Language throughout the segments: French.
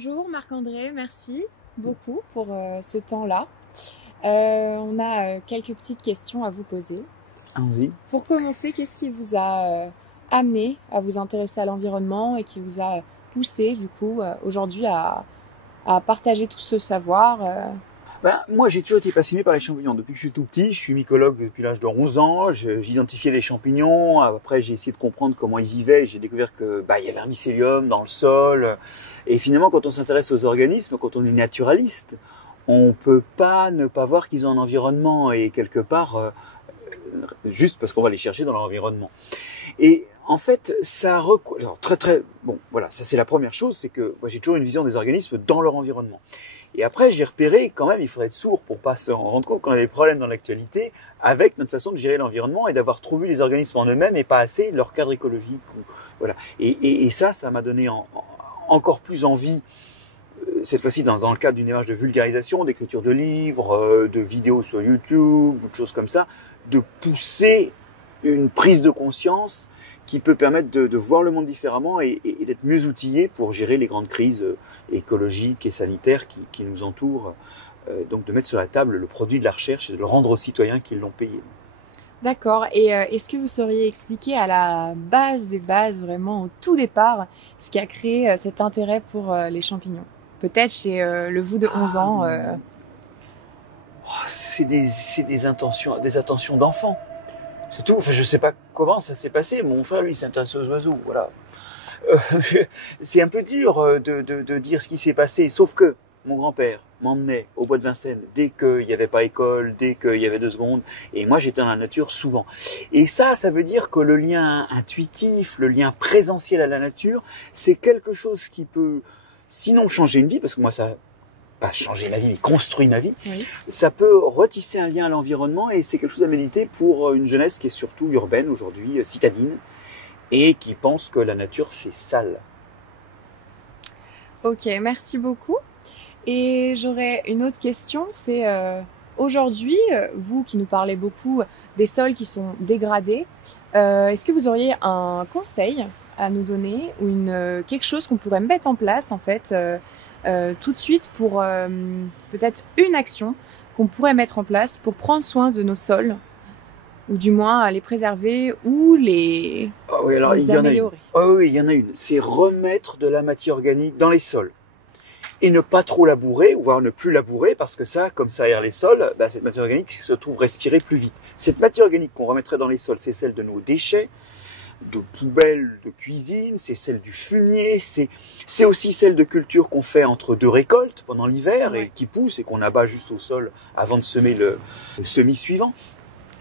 Bonjour Marc-André, merci beaucoup pour ce temps-là. On a quelques petites questions à vous poser. Allons-y. Pour commencer, qu'est-ce qui vous a amené à vous intéresser à l'environnement et qui vous a poussé du coup aujourd'hui à partager tout ce savoir Moi, j'ai toujours été passionné par les champignons. Depuis que je suis tout petit, je suis mycologue depuis l'âge de 11 ans. J'identifiais les champignons. Après, j'ai essayé de comprendre comment ils vivaient. J'ai découvert que il y avait un mycélium dans le sol. Et finalement, quand on s'intéresse aux organismes, quand on est naturaliste, on peut pas ne pas voir qu'ils ont un environnement et quelque part, juste parce qu'on va les chercher dans leur environnement. Et en fait, ça c'est la première chose, c'est que moi, j'ai toujours une vision des organismes dans leur environnement. Et après, j'ai repéré quand même, il faudrait être sourd pour pas se rendre compte qu'on a des problèmes dans l'actualité avec notre façon de gérer l'environnement et d'avoir trop vu les organismes en eux-mêmes et pas assez leur cadre écologique. Voilà. Et ça m'a donné encore plus envie, cette fois-ci dans le cadre d'une démarche de vulgarisation, d'écriture de livres, de vidéos sur YouTube, ou de choses comme ça, de pousser une prise de conscience qui peut permettre de voir le monde différemment et d'être mieux outillé pour gérer les grandes crises écologiques et sanitaires qui nous entourent. Donc de mettre sur la table le produit de la recherche et de le rendre aux citoyens qui l'ont payé. D'accord. Et est-ce que vous sauriez expliquer à la base des bases, vraiment au tout départ, ce qui a créé cet intérêt pour les champignons? Peut-être chez le vous de 11 ans. C'est des attentions d'enfant. C'est tout. Enfin, je sais pas comment ça s'est passé. Mon frère, lui, s'intéresse aux oiseaux. Voilà. C'est un peu dur de dire ce qui s'est passé. Sauf que mon grand-père m'emmenait au bois de Vincennes dès qu'il n'y avait pas école, dès qu'il y avait 2 secondes. Et moi, j'étais dans la nature souvent. Et ça veut dire que le lien intuitif, le lien présentiel à la nature, c'est quelque chose qui peut, sinon changer une vie, parce que moi, ça pas changer ma vie, mais construire ma vie, oui. Ça peut retisser un lien à l'environnement et c'est quelque chose à méditer pour une jeunesse qui est surtout urbaine aujourd'hui, citadine, et qui pense que la nature c'est sale. Ok, merci beaucoup. Et j'aurais une autre question, c'est aujourd'hui, vous qui nous parlez beaucoup des sols qui sont dégradés, est-ce que vous auriez un conseil à nous donner ou quelque chose qu'on pourrait mettre en place en fait tout de suite pour peut-être une action qu'on pourrait mettre en place pour prendre soin de nos sols ou du moins les préserver ou les améliorer. Oui, il y en a une. C'est remettre de la matière organique dans les sols et ne pas trop labourer, ou voire ne plus labourer parce que ça, comme ça aère les sols, cette matière organique se trouve respirer plus vite. Cette matière organique qu'on remettrait dans les sols, c'est celle de nos déchets, de poubelles de cuisine, c'est celle du fumier, c'est aussi celle de culture qu'on fait entre 2 récoltes pendant l'hiver et qui pousse et qu'on abat juste au sol avant de semer le semis suivant.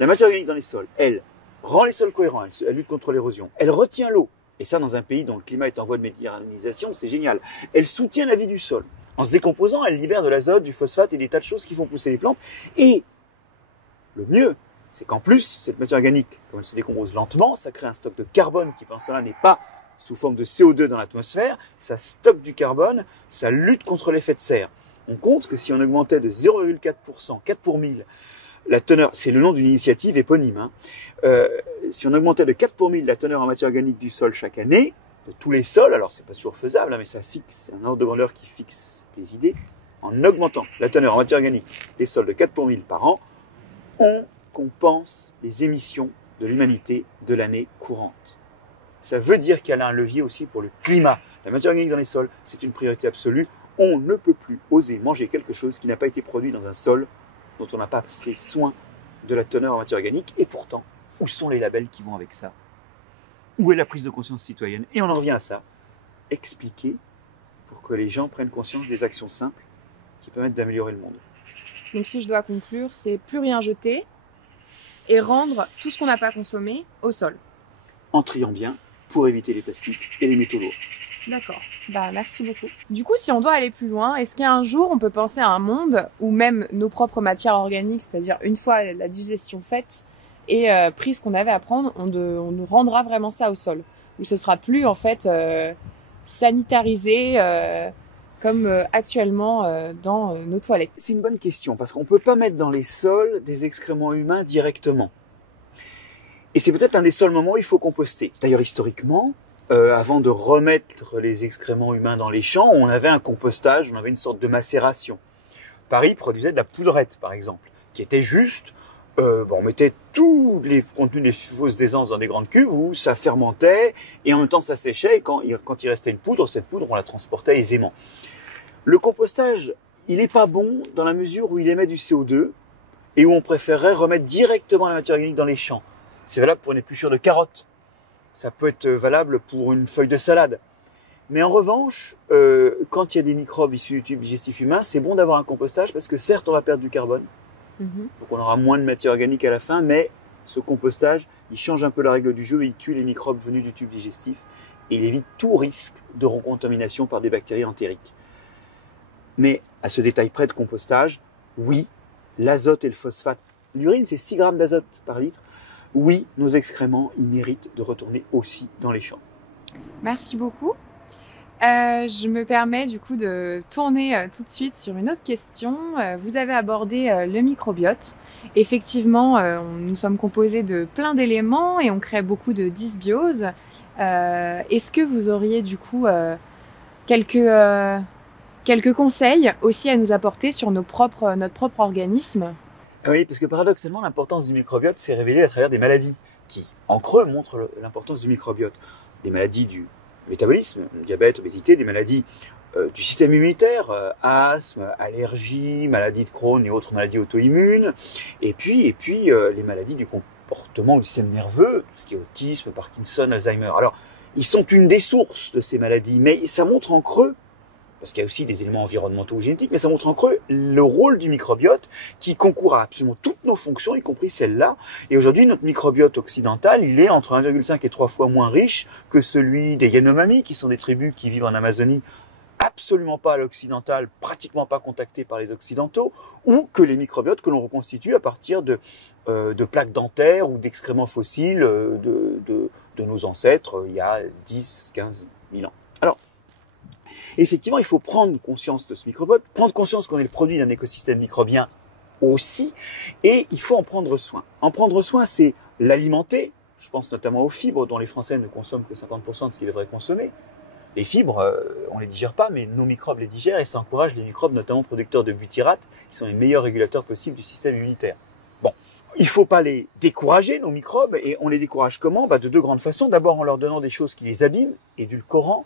La matière organique dans les sols, elle rend les sols cohérents, elle lutte contre l'érosion, elle retient l'eau, et ça dans un pays dont le climat est en voie de méditerranéisation, c'est génial. Elle soutient la vie du sol. En se décomposant, elle libère de l'azote, du phosphate et des tas de choses qui font pousser les plantes. Et le mieux, c'est qu'en plus, cette matière organique, comme elle se décompose lentement, ça crée un stock de carbone qui, pendant ce temps-là, n'est pas sous forme de CO2 dans l'atmosphère. Ça stocke du carbone, ça lutte contre l'effet de serre. On compte que si on augmentait de 0,4%, 4 pour 1000, la teneur, c'est le nom d'une initiative éponyme, si on augmentait de 4 pour 1000 la teneur en matière organique du sol chaque année, de tous les sols, alors c'est pas toujours faisable, mais ça fixe, c'est un ordre de grandeur qui fixe les idées, en augmentant la teneur en matière organique des sols de 4 pour 1000 par an, on compense les émissions de l'humanité de l'année courante. Ça veut dire qu'il y a là un levier aussi pour le climat. La matière organique dans les sols, c'est une priorité absolue. On ne peut plus oser manger quelque chose qui n'a pas été produit dans un sol dont on n'a pas pris soin de la teneur en matière organique. Et pourtant, où sont les labels qui vont avec ça? Où est la prise de conscience citoyenne? Et on en revient à ça. Expliquer pour que les gens prennent conscience des actions simples qui permettent d'améliorer le monde. Donc si je dois conclure, c'est plus rien jeter et rendre tout ce qu'on n'a pas consommé au sol. En triant bien pour éviter les plastiques et les métaux lourds. D'accord, merci beaucoup. Du coup, si on doit aller plus loin, est-ce qu'un jour on peut penser à un monde où même nos propres matières organiques, c'est-à-dire une fois la digestion faite et pris ce qu'on avait à prendre, on nous rendra vraiment ça au sol? Où ce sera plus en fait sanitarisé comme actuellement dans nos toilettes? C'est une bonne question parce qu'on ne peut pas mettre dans les sols des excréments humains directement. Et c'est peut-être un des seuls moments où il faut composter. D'ailleurs, historiquement, avant de remettre les excréments humains dans les champs, on avait un compostage, on avait une sorte de macération. Paris produisait de la poudrette, par exemple, qui était juste, on mettait tous les contenus des fausses d'essence dans des grandes cuves où ça fermentait et en même temps ça séchait. Et quand il restait une poudre, cette poudre, on la transportait aisément. Le compostage, il n'est pas bon dans la mesure où il émet du CO2 et où on préférerait remettre directement la matière organique dans les champs. C'est valable pour une épluchure de carottes. Ça peut être valable pour une feuille de salade. Mais en revanche, quand il y a des microbes issus du tube digestif humain, c'est bon d'avoir un compostage parce que certes, on va perdre du carbone. Donc on aura moins de matière organique à la fin, mais ce compostage, il change un peu la règle du jeu, il tue les microbes venus du tube digestif et il évite tout risque de recontamination par des bactéries entériques. Mais à ce détail près de compostage, oui, l'azote et le phosphate, l'urine c'est 6 grammes d'azote par litre, oui, nos excréments, ils méritent de retourner aussi dans les champs. Merci beaucoup. Je me permets du coup de tourner tout de suite sur une autre question. Vous avez abordé le microbiote. Effectivement, nous sommes composés de plein d'éléments et on crée beaucoup de dysbiose. Est-ce que vous auriez du coup quelques conseils aussi à nous apporter sur notre propre organisme? Oui, parce que paradoxalement, l'importance du microbiote s'est révélée à travers des maladies qui, en creux, montrent l'importance du microbiote. Des maladies du métabolisme, diabète, obésité, des maladies du système immunitaire, asthme, allergies, maladies de Crohn et autres maladies auto-immunes, et puis les maladies du comportement ou du système nerveux, tout ce qui est autisme, Parkinson, Alzheimer. Alors, ils sont une des sources de ces maladies, mais ça montre en creux, parce qu'il y a aussi des éléments environnementaux ou génétiques, mais ça montre en creux le rôle du microbiote qui concourt à absolument toutes nos fonctions, y compris celle-là. Et aujourd'hui, notre microbiote occidental, il est entre 1,5 et 3 fois moins riche que celui des Yanomami, qui sont des tribus qui vivent en Amazonie, absolument pas à l'occidental, pratiquement pas contactés par les occidentaux, ou que les microbiotes que l'on reconstitue à partir de plaques dentaires ou d'excréments fossiles de nos ancêtres il y a 10, 15 000 ans. Alors, effectivement, il faut prendre conscience de ce microbiote, prendre conscience qu'on est le produit d'un écosystème microbien aussi, et il faut en prendre soin. En prendre soin, c'est l'alimenter. Je pense notamment aux fibres dont les Français ne consomment que 50% de ce qu'ils devraient consommer. Les fibres, on les digère pas, mais nos microbes les digèrent et ça encourage les microbes, notamment producteurs de butyrate, qui sont les meilleurs régulateurs possibles du système immunitaire. Bon, il faut pas les décourager, nos microbes, et on les décourage comment? De deux grandes façons. D'abord en leur donnant des choses qui les abîment, édulcorants,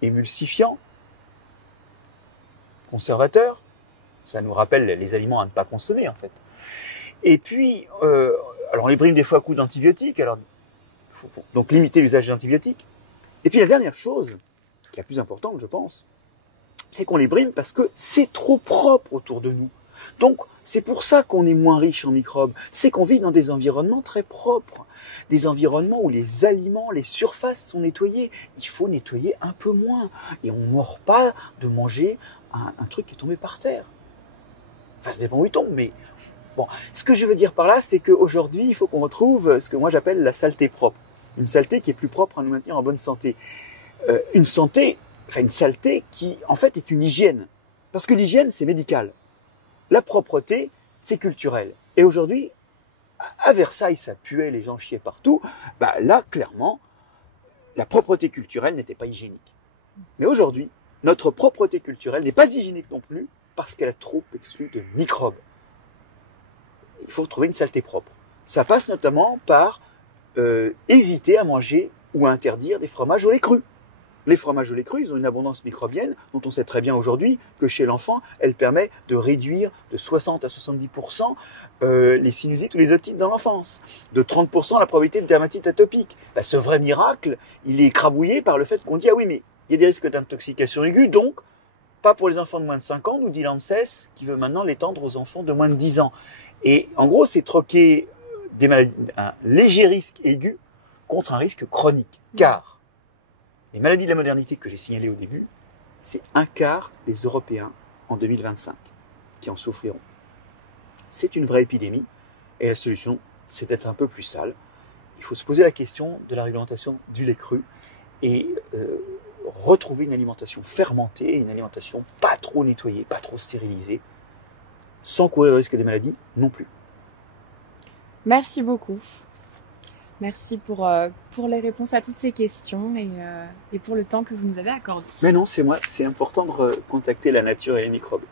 émulsifiants, conservateurs. Ça nous rappelle les aliments à ne pas consommer, en fait. Et puis, alors on les brime des fois à coups d'antibiotiques, alors faut donc limiter l'usage d'antibiotiques. Et puis la dernière chose, qui est la plus importante, je pense, c'est qu'on les brime parce que c'est trop propre autour de nous. Donc, c'est pour ça qu'on est moins riche en microbes. C'est qu'on vit dans des environnements très propres. Des environnements où les aliments, les surfaces sont nettoyées. Il faut nettoyer un peu moins. Et on ne mord pas de manger un truc qui est tombé par terre. Enfin, ça dépend où il tombe, mais bon. Ce que je veux dire par là, c'est qu'aujourd'hui, il faut qu'on retrouve ce que moi j'appelle la saleté propre. Une saleté qui est plus propre à nous maintenir en bonne santé. Une saleté qui, en fait, est une hygiène. Parce que l'hygiène, c'est médical. La propreté, c'est culturel. Et aujourd'hui, à Versailles, ça puait, les gens chiaient partout. Là, clairement, la propreté culturelle n'était pas hygiénique. Mais aujourd'hui, notre propreté culturelle n'est pas hygiénique non plus parce qu'elle a trop exclu de microbes. Il faut retrouver une saleté propre. Ça passe notamment par hésiter à manger ou à interdire des fromages au lait cru. Les fromages au lait cru, ils ont une abondance microbienne dont on sait très bien aujourd'hui que chez l'enfant, elle permet de réduire de 60 à 70% les sinusites ou les otites dans l'enfance, de 30% la probabilité de dermatite atopique. Ce vrai miracle, il est écrabouillé par le fait qu'on dit « Ah oui, mais il y a des risques d'intoxication aiguë, donc pas pour les enfants de moins de 5 ans, nous dit l'ANSES, qui veut maintenant l'étendre aux enfants de moins de 10 ans. » Et en gros, c'est troquer des maladies, un léger risque aigu contre un risque chronique. Car les maladies de la modernité que j'ai signalées au début, c'est un quart des Européens en 2025 qui en souffriront. C'est une vraie épidémie et la solution, c'est d'être un peu plus sale. Il faut se poser la question de la réglementation du lait cru et retrouver une alimentation fermentée, une alimentation pas trop nettoyée, pas trop stérilisée, sans courir le risque des maladies non plus. Merci beaucoup. Merci pour les réponses à toutes ces questions et pour le temps que vous nous avez accordé. Mais non, c'est moi, c'est important de contacter la nature et les microbes.